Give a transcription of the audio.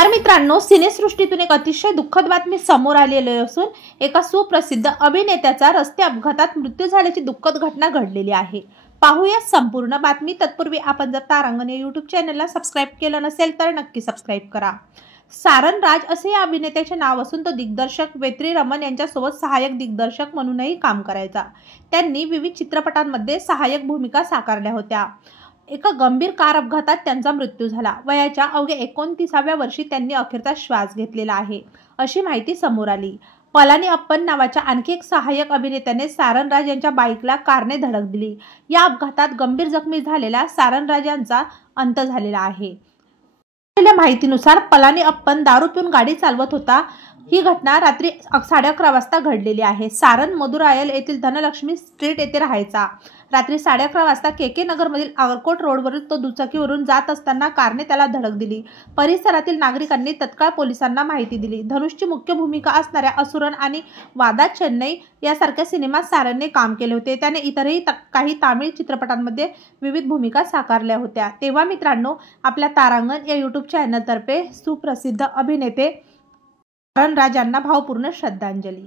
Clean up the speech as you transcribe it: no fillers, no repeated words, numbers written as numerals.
तर मित्रांनो, सिनेसृष्टीतून एक अतिशय दुःखद बातमी समोर आलेली असून एका सुप्रसिद्ध अभिनेत्याचा रस्ते अपघातात मृत्यू झाल्याची दुःखद घटना घडलेली आहे। पाहूया संपूर्ण बातमी। तत्पूर्वी आपण जर तारांगण या यूट्यूब चॅनलला सबस्क्राइब केलं नसेल तर नक्की सबस्क्राइब करा। सारन राज असे या अभिनेत्याचे नाव असून तो दिग्दर्शक वेत्री रमन यांच्यासोबत सहाय्यक दिग्दर्शक म्हणूनही काम करायचा। त्यांनी विविध चित्रपटांमध्ये सहाय्यक भूमिका साकारल्या होत्या। एका गंभीर कार अपघातात त्यांचा मृत्यू झाला। वयाच्या अवघ्या 29व्या वर्षी त्यांनी अखेरचा श्वास घेतलेला आहे, अशी माहिती समोर आली। पलानी अप्पन नावाच्या आणखी एक सहाय्यक अभिनेत्याने सारन राज यांच्या बाईकला कारने धडक दिली। या अपघातात गंभीर जखमी झालेल्या सारन राज यांचा अंत झालेला आहे। माहितीनुसार पलानी अप्पन दारू पिऊन गाडी चालवत होता। ही घटना रात्री 11:30 वाजता घडलेली आहे। सारन मदुरायल येथील धनलक्ष्मी स्ट्रीट येथे राहायचा। रात्री 11:30 वाजता केके नगरमधील आगरकोट रोडवरील तो दुचाकीवरून जात असताना कारने त्याला धडक दिली। परिसरातील नागरिकांनी तत्काळ पोलिसांना माहिती दिली। धनुषची मुख्य भूमिका असणाऱ्या असुरन आणि वादा चेन्नई यासारख्या सिनेमात सारनने काम केले होते। त्याने इतरही काही तामिळ चित्रपटांमध्ये विविध भूमिका साकारल्या होत्या। तेव्हा मित्रांनो, आपल्या तारांगण या यूट्यूब चॅनलतर्फे सुप्रसिद्ध अभिनेते सारन राज यांना भावपूर्ण श्रद्धांजली।